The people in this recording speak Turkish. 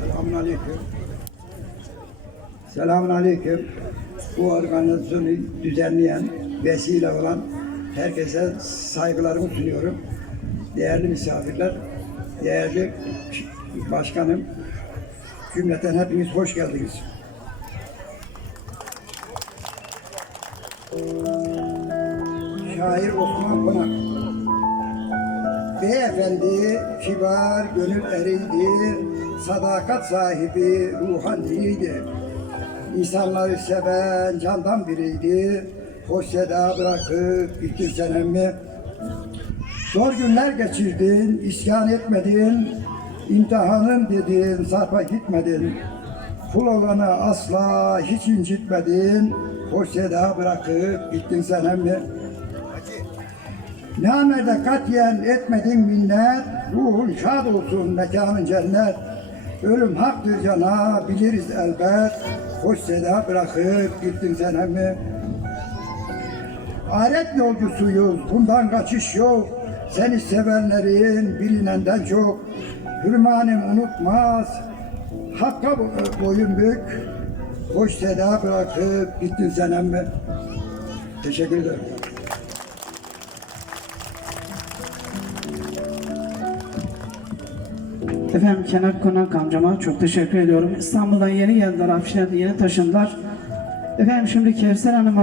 Selamünaleyküm. Selamünaleyküm. Bu organizasyonu düzenleyen, vesile olan herkese saygılarımı sunuyorum. Değerli misafirler, değerli başkanım, cümleten hepiniz hoş geldiniz. Şair Osman Konak Beyefendi kibar gönül eriydi, sadakat sahibi ruhaniydi. İnsanları seven candan biriydi, hoş seda bırakıp gittin sen emmi. Zor günler geçirdin, isyan etmedin, imtihanım dedin, sarpa gitmedin. Kul olanı asla hiç incitmedin, hoş seda bırakıp gittin sen emmi. Namerde katiyen etmedin minnet, ruhun şad olsun mekanın cennet. Ölüm haktır cana biliriz elbet, hoş seda bırakıp gittin sen emmi. Ahiret yolcusuyuz, bundan kaçış yok. Seni sevenlerin bilinenden çok. Hürmanim unutmaz, Hakka bo- boyun bük. Hoş seda bırakıp gittin sen emmi. Teşekkür ederim. Efendim Kenar Konak amcama çok teşekkür ediyorum. İstanbul'dan yeni geldiler, Afşin'e yeni taşındılar. Efendim şimdi Kevser Hanım'a